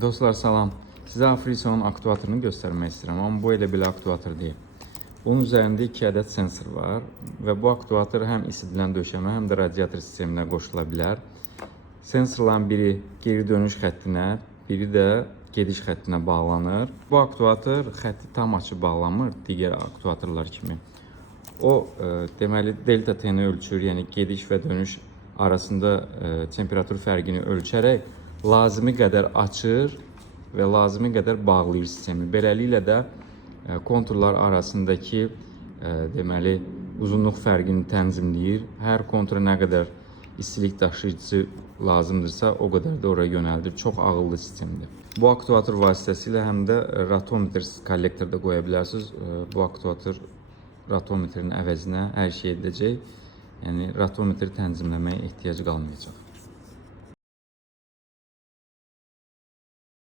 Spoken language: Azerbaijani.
Dostlar salam. Sizə Afrisonun aktuatorunu göstərmək istəyirəm, amma bu elə belə aktuator deyil. Bunun üzərində 2 ədəd sensor var və bu aktuator həm isidilən döşəmə, həm də radiator sisteminə qoşula bilər. Sensorların biri geri dönüş xəttinə, biri də gediş xəttinə bağlanır. Bu aktuator xətti tam açıb bağlamır digər aktuatorlar kimi. O deməli delta T-ni ölçür, yəni gediş və dönüş arasında temperatur fərqini ölçərək lazımi qədər açır və lazımi qədər bağlayır sistemi. Beləliklə də konturlar arasındakı deməli uzunluq fərqini tənzimləyir. Hər kontura nə qədər istilik daşıyıcısı lazımdırsa, o qədər də oraya yönəldir. Çox ağıllı sistemdir. Bu aktuator vasitəsilə həm də ratometr kollektorda qoya bilərsiniz. Bu aktuator ratometrin əvəzinə hər şey edəcək. Yəni ratometri tənzimləməyə ehtiyac qalmayacaq.